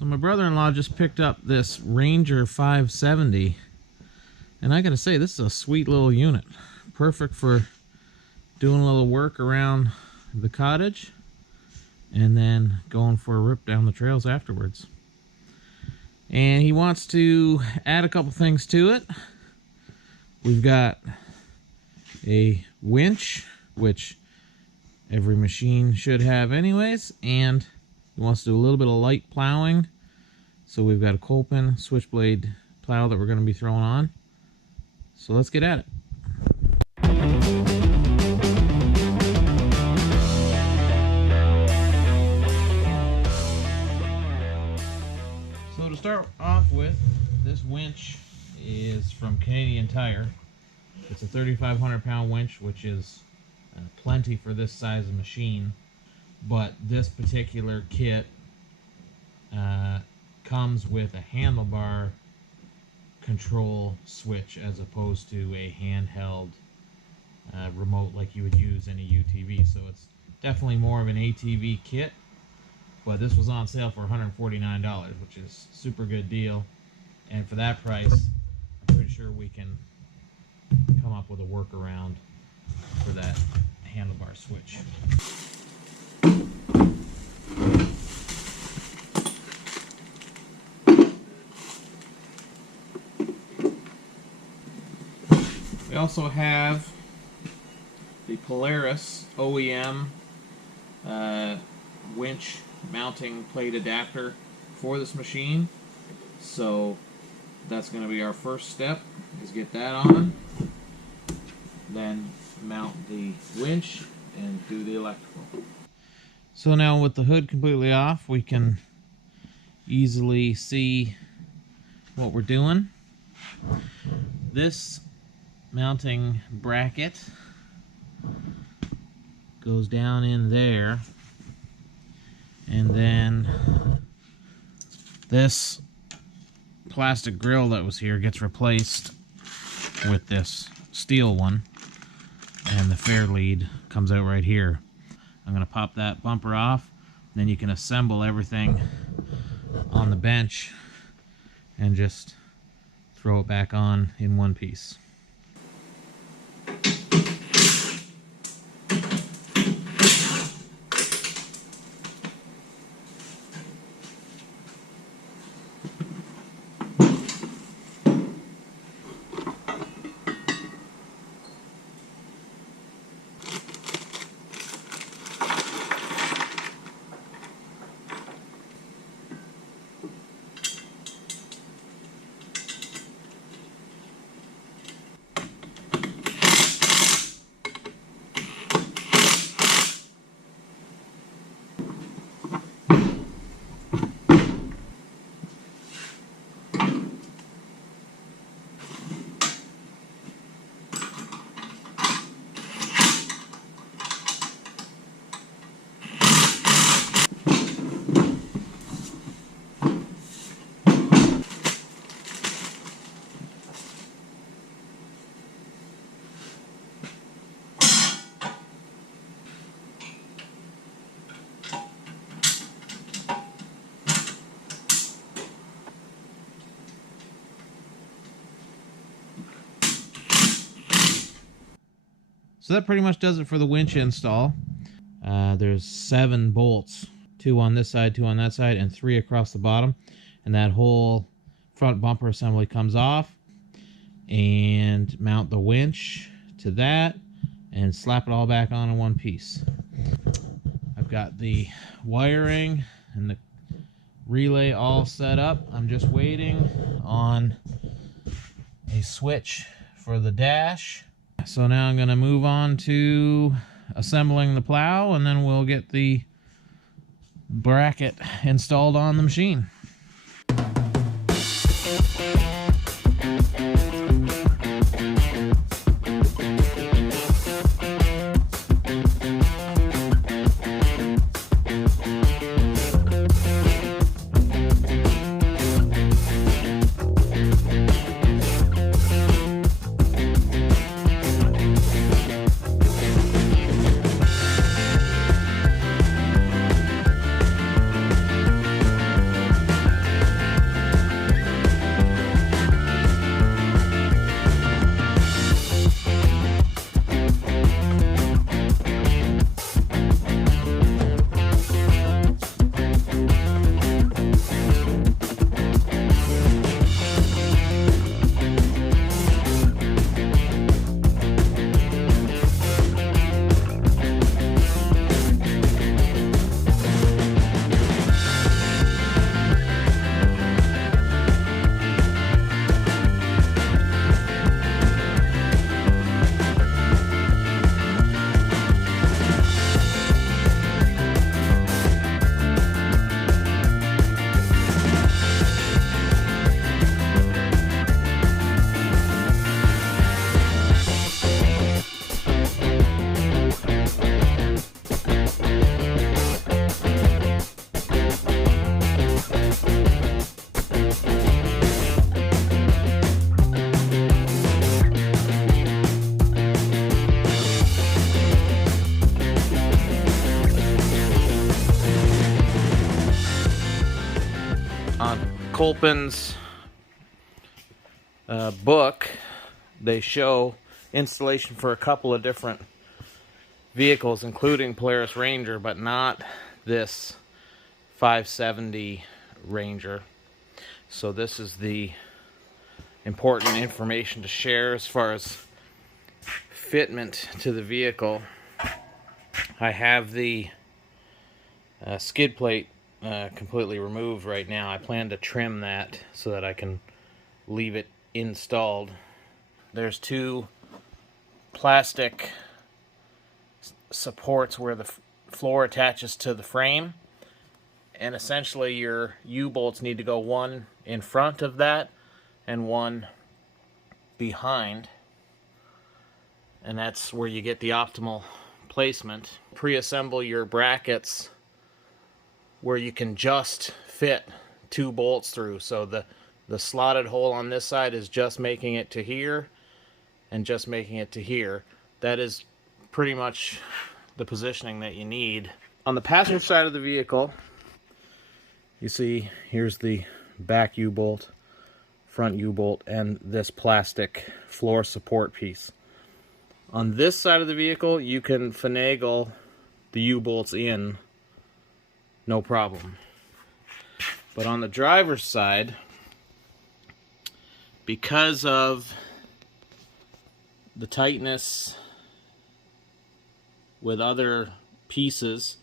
So my brother-in-law just picked up this Ranger 570, and I gotta say, this is a sweet little unit. Perfect for doing a little work around the cottage and then going for a rip down the trails afterwards. And he wants to add a couple things to it. We've got a winch, which every machine should have anyways, and he wants to do a little bit of light plowing. So we've got a Kolpin switchblade plow that we're going to be throwing on. So let's get at it. So to start off with, this winch is from Canadian Tire. It's a 3,500 pound winch, which is plenty for this size of machine, but this particular kit comes with a handlebar control switch as opposed to a handheld remote like you would use in a UTV. So it's definitely more of an ATV kit, but this was on sale for $149, which is a super good deal. And for that price, I'm pretty sure we can come up with a workaround for that handlebar switch. We also have the Polaris OEM winch mounting plate adapter for this machine. So that's going to be our first step, is get that on, then mount the winch and do the electrical. So now with the hood completely off, we can easily see what we're doing. This mounting bracket goes down in there, and then this plastic grill that was here gets replaced with this steel one, and the fair lead comes out right here. I'm going to pop that bumper off, then you can assemble everything on the bench and just throw it back on in one piece. So that pretty much does it for the winch install. There's 7 bolts, 2 on this side, 2 on that side, and 3 across the bottom. And that whole front bumper assembly comes off. And mount the winch to that and slap it all back on in one piece. I've got the wiring and the relay all set up. I'm just waiting on a switch for the dash. So now I'm going to move on to assembling the plow, and then we'll get the bracket installed on the machine. Kolpin's book, they show installation for a couple of different vehicles, including Polaris Ranger, but not this 570 Ranger. So this is the important information to share as far as fitment to the vehicle. I have the skid plate completely removed right now. I plan to trim that so that I can leave it installed. There's two plastic supports where the floor attaches to the frame, and essentially your U-bolts need to go one in front of that and one behind, and that's where you get the optimal placement. Pre-assemble your brackets where you can just fit 2 bolts through. So the slotted hole on this side is just making it to here and just making it to here. That is pretty much the positioning that you need. On the passenger side of the vehicle, you see here's the back U-bolt, front U-bolt, and this plastic floor support piece. On this side of the vehicle, you can finagle the U-bolts in, no problem. But on the driver's side, because of the tightness with other pieces,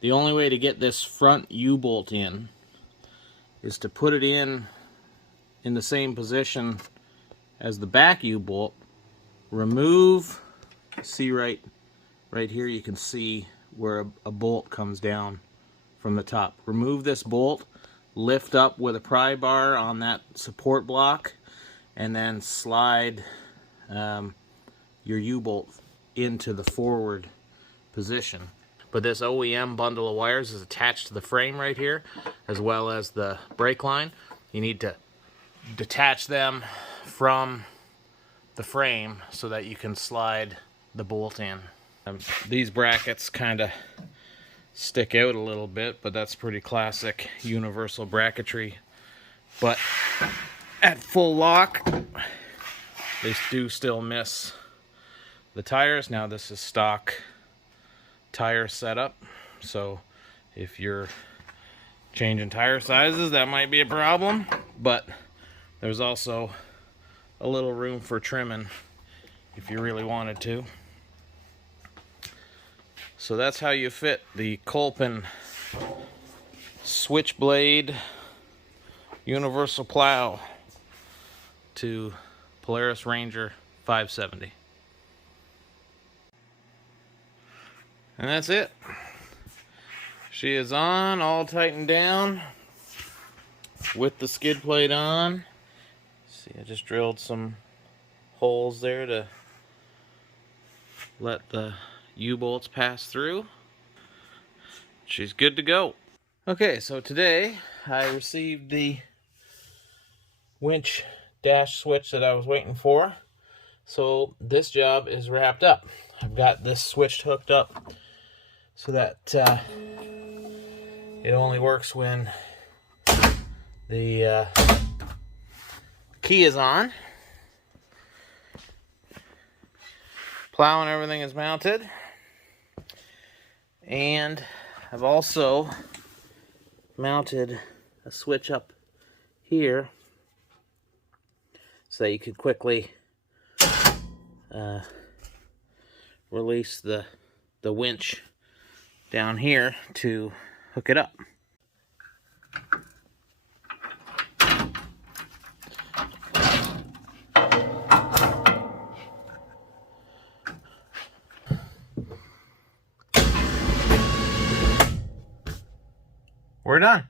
the only way to get this front U-bolt in is to put it in the same position as the back U-bolt. Remove, see right here, you can see where a bolt comes down from the top. Remove this bolt, lift up with a pry bar on that support block, and then slide your U-bolt into the forward position. But this OEM bundle of wires is attached to the frame right here, as well as the brake line. You need to detach them from the frame so that you can slide the bolt in. These brackets kind of stick out a little bit, but that's pretty classic universal bracketry. But at full lock, they do still miss the tires. Now this is stock tire setup, so if you're changing tire sizes, that might be a problem, but there's also a little room for trimming if you really wanted to. So that's how you fit the Kolpin switchblade universal plow to Polaris Ranger 570. And that's it. She is on, all tightened down, with the skid plate on. See, I just drilled some holes there to let the U-bolts pass through. She's good to go. Okay, so today I received the winch dash switch that I was waiting for. So this job is wrapped up. I've got this switch hooked up so that it only works when the key is on. Plow and everything is mounted. And I've also mounted a switch up here so that you could quickly release the winch down here to hook it up. We're done.